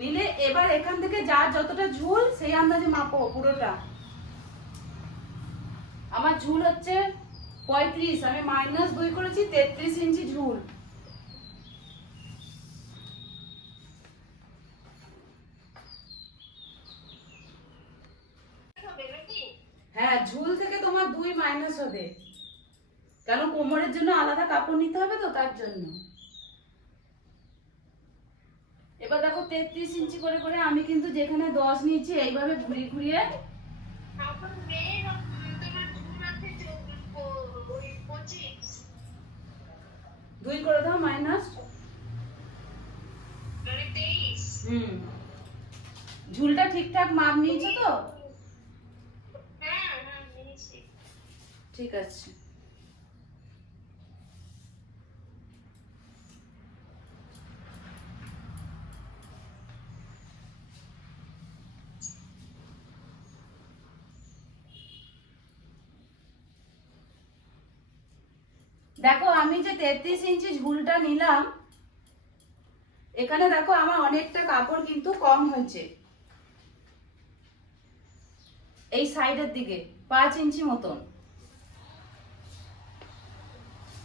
নিলে এবার এখান থেকে যার যতটা ঝুল সেই আন্দাজে মাপো পুরোটা। আমার ঝুল হচ্ছে 35, আমি -2 করেছি, 33 ইঞ্চি ঝুল। হ্যাঁ, ঝুল থেকে তোমার 2 মাইনাস হবে, কেন কোমরের জন্য আলাদা কাপড় নিতে হবে তো, তার জন্য। এবার দেখো 33 ইঞ্চি করে করে আমি কিন্তু যেখানে 10 নিয়েছি এইভাবে ঘুরিয়ে ঘুরিয়ে 2 করে দাও মাইনাস। ঝুলটা ঠিকঠাক মাপ নিয়েছো তো? ঠিক আছে। দেখো আমি যে 33 ইঞ্চি ঝুলটা নিলাম, এখানে দেখো আমার অনেকটা কাপড় কিন্তু কম হয়েছে, এই সাইডের দিকে 5 ইঞ্চি মতন।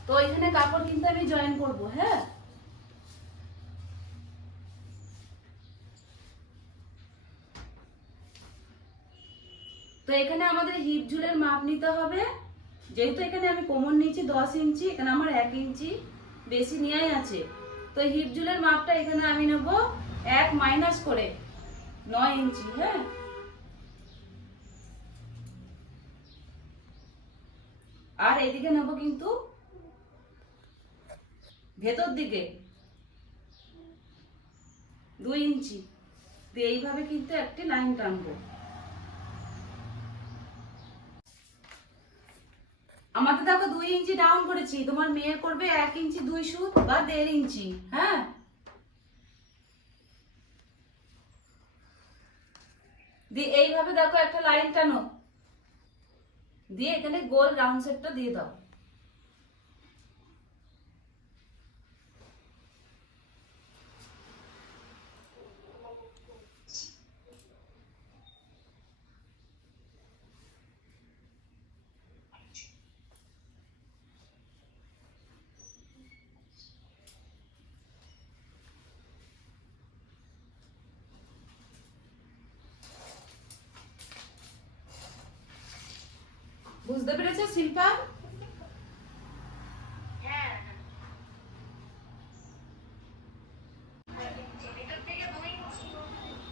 তো এখানে কাপড় কিন্তু আমি জয়েন করব। হ্যাঁ, তো এখানে আমাদের হিপ ঝুলের মাপ নিতে হবে। যেহেতু এখানে আমি কোমর নিয়েছি 10 ইঞ্চি, এখানে আমার 1 ইঞ্চি বেশি নেওয়াই আছে, তো হিপ ঝুলের মাপটা এখানে আমি নেব 1 মাইনাস করে 9 ইঞ্চি। হ্যাঁ, আর এদিকে নেব কিন্তু ভেতর দিকে 2 ইঞ্চি দিয়ে এইভাবে কিন্তু একটি লাইন টানবো। আমাদের দেখো 2 ইঞ্চি ডাউন করেছি, তোমার মেয়ের করবে 1 ইঞ্চি 2 সুত বা 1.5 ইঞ্চি। হ্যাঁ, দিয়ে এইভাবে দেখো একটা লাইন টানো, দিয়ে এখানে গোল রাউন্ড শেপটা দিয়ে দাও। বুঝতে পেরেছো শিল্পা?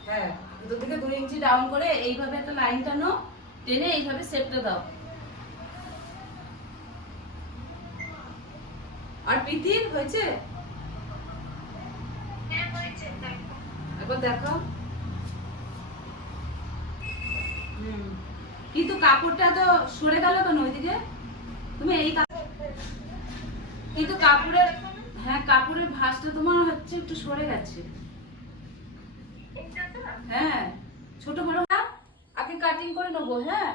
হ্যাঁ, ভিতর থেকে 2 ইঞ্চি ডাউন করে এইভাবে একটা লাইন টানো, টেনে এইভাবে শেপটা দাও। আর পিঠির হয়েছে? একবার দেখো। কিন্তু কাপড়টা তো সরে গেল কেন ওইদিকে? তুমি এই কিন্তু কাপড়ের, হ্যাঁ কাপড়ের ভাঁজটা তোমার হচ্ছে একটু সরে গেছে। হ্যাঁ, ছোট বড় আগে কাটিং করে নেবো। হ্যাঁ,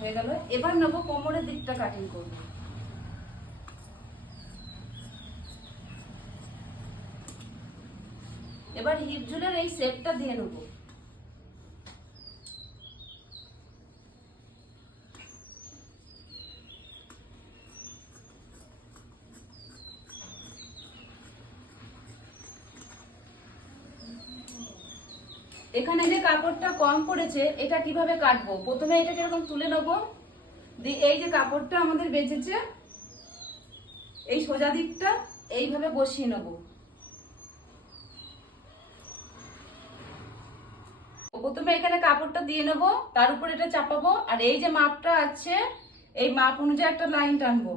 হয়ে গেল। এবার নেবো কোমরের দিকটা কাটিং করবো। এবার হিপ ঝুলের এই শেপটা দিয়ে নেবো। এখানে যে কাপড়টা কম পড়েছে এটা কিভাবে কাটবো? প্রথমে এটাকে এরকম তুলে নেবো, দিয়ে এই যে কাপড়টা আমাদের বেঁচেছে এই সোজা দিকটা এইভাবে বসিয়ে নেবো। প্রথমে এখানে কাপড়টা দিয়ে নেবো, তার উপর এটা চাপাবো, আর এই যে মাপটা আছে এই মাপ অনুযায়ী একটা লাইন টানবো,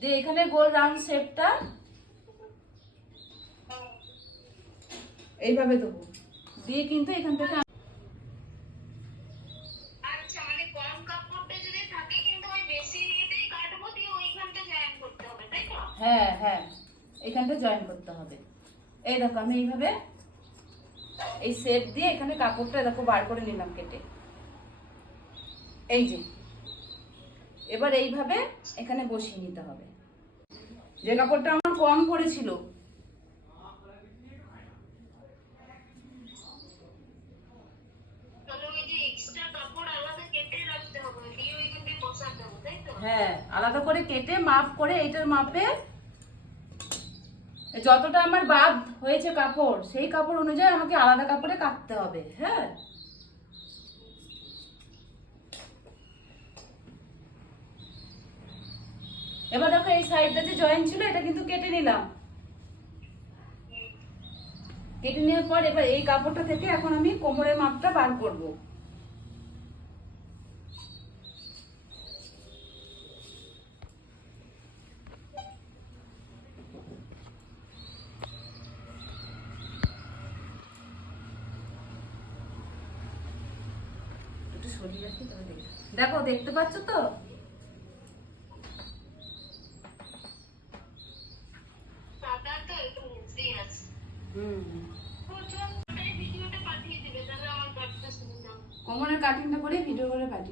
দিয়ে এখানে গোল রাউন্ড শেপটা এইভাবে দেবো, দিয়ে কিন্তু এখান থেকে হ্যাঁ হ্যাঁ এখানটা জয়েন করতে হবে। এই দেখো আমি এইভাবে এই সেট দিয়ে এখানে কাপড়টা দেখো বার করে নিলাম কেটে, এই যে এবার এইভাবে এখানে বসিয়ে নিতে হবে। যে কাপড়টা আমার কম পড়েছিল হ্যাঁ, আলাদা করে কেটে মাপ করে এইটার মাপে যতটা আমার বাদ হয়েছে কাপড় সেই কাপড় অনুযায়ী আমাকে আলাদা কাপড়ে কাটতে হবে। হ্যাঁ, এবার দেখো এই সাইডটা যে জয়েন ছিল এটা কিন্তু কেটে নিলাম। কেটে নেওয়ার পর এবার এই কাপড়টা থেকে এখন আমি কোমরের মাপটা বার করব। একটু সরিয়ে রাখি তাহলে দেখো, দেখতে পাচ্ছ তো? কোমরের কাটিংটা করে ভিডিও করে পাঠিয়ে